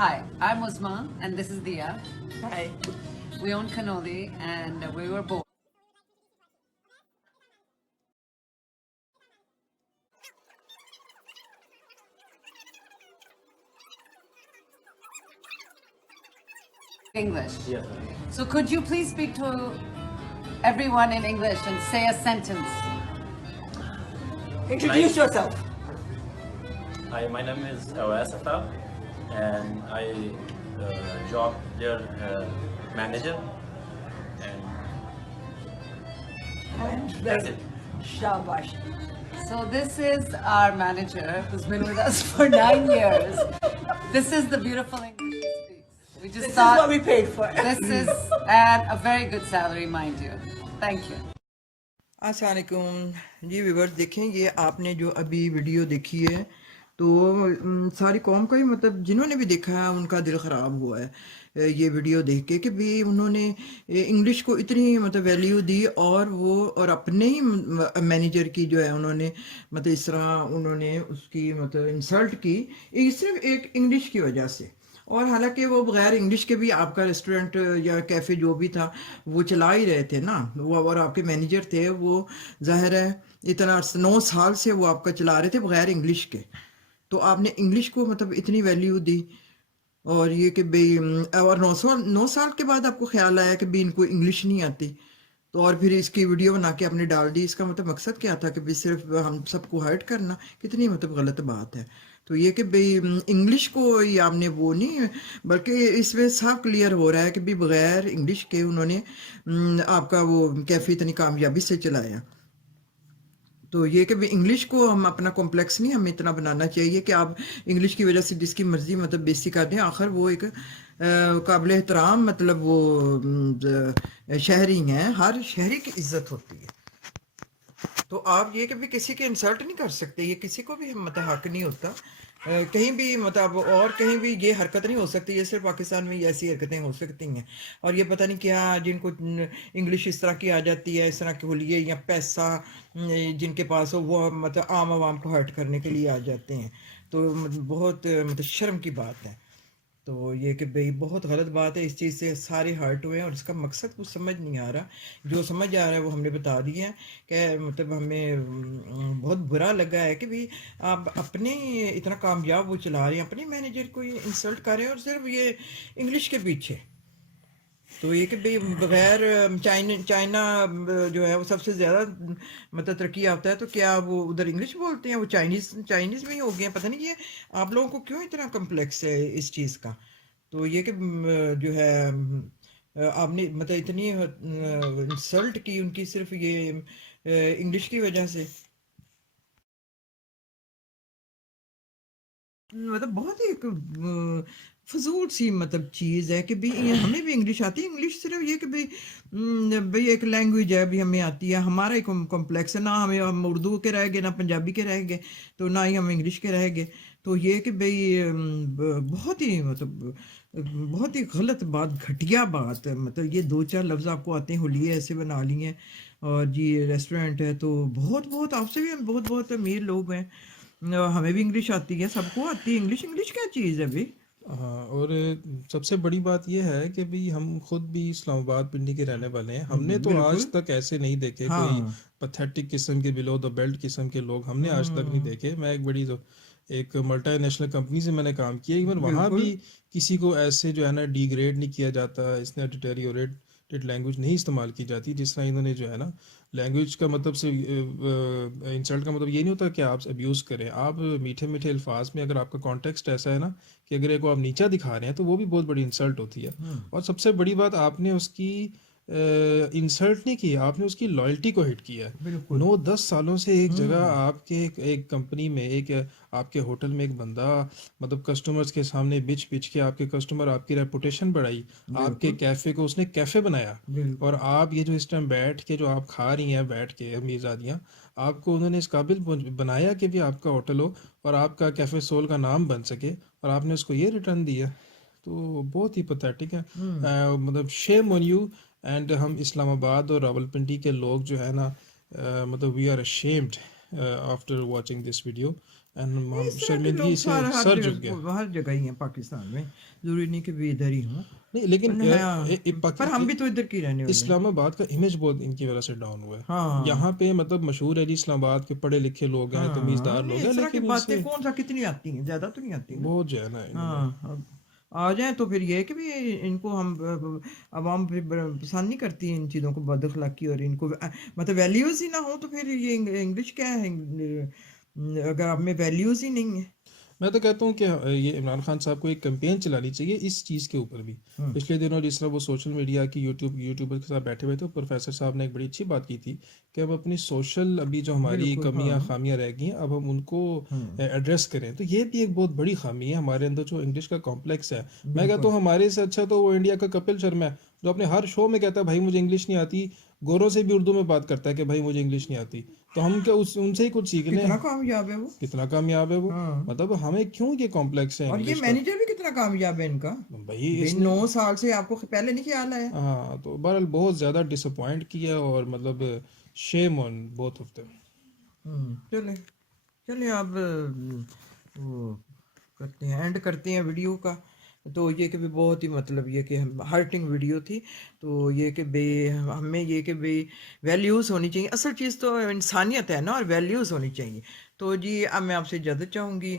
Hi, I'm Uzma and this is Dia. Hi. We own Cannoli and we were born English. Yes. So could you please speak to everyone in English and say a sentence? Introduce yourself. Hi, my name is Awais Aftab, and I job their manager, and And that's it. Shabash. So this is our manager who's been with us for 9 years. This is the beautiful English he speaks. We just This is thought what we paid for. this is at a very good salary, mind you. Thank you. अस्सलाम वालेकुम जी viewers, देखें ये आपने जो अभी video देखी है तो सारी कौम का ही मतलब जिन्होंने भी देखा है उनका दिल ख़राब हुआ है ये वीडियो देख के कि भी उन्होंने इंग्लिश को इतनी मतलब वैल्यू दी और वो और अपने ही मैनेजर की जो है उन्होंने मतलब इस तरह उन्होंने उसकी मतलब इंसल्ट की सिर्फ एक इंग्लिश की वजह से। और हालांकि वो बगैर इंग्लिश के भी आपका रेस्टोरेंट या कैफ़े जो भी था वो चला ही रहे थे ना, वो और आपके मैनेजर थे वो ज़ाहिर है इतना 9 साल से वो आपका चला रहे थे बगैर इंग्लिश के। तो आपने इंग्लिश को मतलब इतनी वैल्यू दी और ये कि भाई और 9 साल के बाद आपको ख्याल आया कि भाई इनको इंग्लिश नहीं आती तो और फिर इसकी वीडियो बना के आपने डाल दी। इसका मतलब मकसद क्या था कि भाई सिर्फ हम सबको हर्ट करना, कितनी मतलब गलत बात है। तो ये कि भाई इंग्लिश को ये आपने वो नहीं, बल्कि इसमें साफ क्लियर हो रहा है कि भाई बगैर इंग्लिश के उन्होंने आपका वो कैफ़े इतनी कामयाबी से चलाया। तो ये कि भाई इंग्लिश को हम अपना कॉम्प्लेक्स नहीं हमें इतना बनाना चाहिए कि आप इंग्लिश की वजह से जिसकी मर्ज़ी मतलब बेइज्जती कर दें। आखिर वो एक काबिल एहतराम मतलब वो शहरी हैं, हर शहरी की इज्जत होती है। तो आप ये कि भी किसी के इंसल्ट नहीं कर सकते, ये किसी को भी मतलब हक नहीं होता कहीं भी मतलब और कहीं भी ये हरकत नहीं हो सकती। ये सिर्फ पाकिस्तान में ही ऐसी हरकतें हो सकती हैं। और ये पता नहीं क्या जिनको इंग्लिश इस तरह की आ जाती है, इस तरह के होलिए या पैसा जिनके पास हो वो मतलब आम आवाम को हर्ट करने के लिए आ जाते हैं। तो बहुत मतलब शर्म की बात है। तो ये कि भाई बहुत गलत बात है, इस चीज़ से सारे हर्ट हुए हैं और इसका मकसद कुछ समझ नहीं आ रहा। जो समझ आ रहा है वो हमने बता दिया है कि मतलब हमें बहुत बुरा लगा है कि भाई आप अपने इतना कामयाब वो चला रहे हैं, अपने मैनेजर को ये इंसल्ट कर रहे हैं और सिर्फ ये इंग्लिश के पीछे। तो ये कि भाई बगैर चाइना जो है वो सबसे ज़्यादा मतलब तरक्की याफ्ता है, तो क्या वो उधर इंग्लिश बोलते हैं, वो चाइनीज़ में ही हो गए हैं। पता नहीं ये आप लोगों को क्यों इतना कम्प्लेक्स है इस चीज़ का। तो ये कि जो है आपने मतलब इतनी इंसल्ट की उनकी सिर्फ ये इंग्लिश की वजह से। मतलब बहुत ही एक फजूल सी मतलब चीज़ है कि भाई हमें भी इंग्लिश आती है। इंग्लिश सिर्फ ये कि भाई भाई एक लैंग्वेज है, भी हमें आती है, हमारा एक कॉम्प्लेक्स है ना। हम उर्दू के रह गए ना पंजाबी के रह गए, तो ना ही हम इंग्लिश के रह गए। तो ये कि भाई बहुत ही मतलब बहुत ही गलत बात, घटिया बात है। मतलब ये 2-4 लफ्ज़ आपको आते हैं, होलिए ऐसे बना लिए हैं और जी रेस्टोरेंट है। तो बहुत बहुत आपसे भी हम बहुत बहुत अमीर लोग हैं, हमें भी इंग्लिश आती है, सबको आती है इंग्लिश। इंग्लिश क्या चीज़ है भाई। हाँ, और सबसे बड़ी बात यह है कि भाई हम खुद भी इस्लामाबाद पिंडी के रहने वाले हैं। हमने तो आज बिल्कुल। तक ऐसे नहीं देखे कोई हाँ। पथेटिक किस्म के बिलो द बेल्ट किस्म के लोग, हमने आज तक नहीं देखे। मैं एक बड़ी एक मल्टी नेशनल कंपनी से मैंने काम किया, इवन वहाँ भी बिल्कुल। किसी को ऐसे जो है ना डिग्रेड नहीं किया जाता, इसने डिटेरियोरेटेड लैंग्वेज नहीं इस्तेमाल की जाती जिस तरह इन्होंने जो है ना लैंग्वेज का मतलब से इंसल्ट का मतलब ये नहीं होता कि आप अब्यूज़ करें। आप मीठे मीठे अल्फाज में अगर आपका कॉन्टेक्स्ट ऐसा है ना कि अगर एक को आप नीचा दिखा रहे हैं तो वो भी बहुत बड़ी इंसल्ट होती है। और सबसे बड़ी बात, आपने उसकी इंसल्ट नहीं की, आपने उसकी लॉयल्टी को हिट किया है। बिल्कुल। 9-10 सालों से एक जगह आपके एक कंपनी में एक आपके होटल में एक बंदा मतलब कस्टमर्स के सामने बिच बिच के आपके कस्टमर आपकी रेपुटेशन बढ़ाई, आपके कैफ़े को उसने कैफ़े बनाया। और आप ये जो इस टाइम बैठ के जो आप खा रही हैं बैठ के मीज़ादियाँ, आपको उन्होंने इस काबिल बनाया कि भी आपका होटल हो और आपका कैफ़े सोल का नाम बन सके, और आपने उसको ये रिटर्न दिया। तो बहुत ही पथेटिक है। मतलब शेम ऑन यू। एंड हम इस्लामाबाद और रावलपिंडी के लोग जो है ना मतलब we are ashamed after watching this video. And हम इस तरह के शर्मिंदगी लोग से हर सर झुक गया। हर जगह ही हैं पाकिस्तान में, जरूरी नहीं कि भी इधर ही हूँ। नहीं लेकिन हाँ, पर हम भी तो इधर की रहने वाले हैं। इस्लामाबाद का इमेज बहुत इनकी वजह से डाउन हुआ है। हाँ यहाँ पे मतलब मशहूर है जी, इस्लामाबाद के पढ़े लिखे लोग हैं, तमीजदार लोग इस हैं, तरह की लेकिन बातें इनसे कौन सा कितनी आती हैं, ज्यादा तो नहीं आती ना। बहुत जो है ना हाँ अब आ जाए तो फिर ये है कि भी इनको हम आवाम फिर पसंद नहीं करती इन चीज़ों को, बद अखलाकी, और इनको मतलब वैल्यूज़ ही ना हो तो फिर ये इंग्लिश क्या है, अगर आप में वैल्यूज़ ही नहीं है। मैं तो कहता हूँ कि ये इमरान खान साहब को एक कैंपेन चलानी चाहिए इस चीज़ के ऊपर भी। पिछले दिनों जिस तरह वो सोशल मीडिया की यूट्यूबर के साथ बैठे हुए थे, प्रोफेसर साहब ने एक बड़ी अच्छी बात की थी कि हम अपनी सोशल अभी जो हमारी कमियां खामियां रह गई हैं अब हम उनको एड्रेस करें। तो ये भी एक बहुत बड़ी खामी है हमारे अंदर, जो इंग्लिश का कॉम्प्लेक्स है। मैं कहता हूँ हमारे से अच्छा तो वो इंडिया का कपिल शर्मा है, जो अपने हर शो में कहता है भाई मुझे इंग्लिश नहीं आती, गोरों से भी उर्दू में बात करता है कि भाई मुझे इंग्लिश नहीं आती। तो हम क्या उनसे ही कुछ सीखने, कितना कामयाब है वो, कितना कामयाब है वो। हाँ। मतलब हमें क्यों ये कॉम्प्लेक्स है और ये इंग्लिश का? मैनेजर भी कितना कामयाब है इनका भाई भाई, 9 साल से आपको पहले नहीं ख्याल आया। हाँ, तो बहरहाल बहुत ज़्यादा डिसअपॉइंट किया, और मतलब shame on both of them. चले चले अब वो करते हैं, एंड करते हैं वीडियो का। तो ये कि भी बहुत ही मतलब ये कि हर्टिंग वीडियो थी। तो ये कि बे हमें ये कि बे वैल्यूज़ होनी चाहिए, असल चीज़ तो इंसानियत है ना, और वैल्यूज़ होनी चाहिए। तो जी अब मैं आपसे इजाज़त चाहूँगी।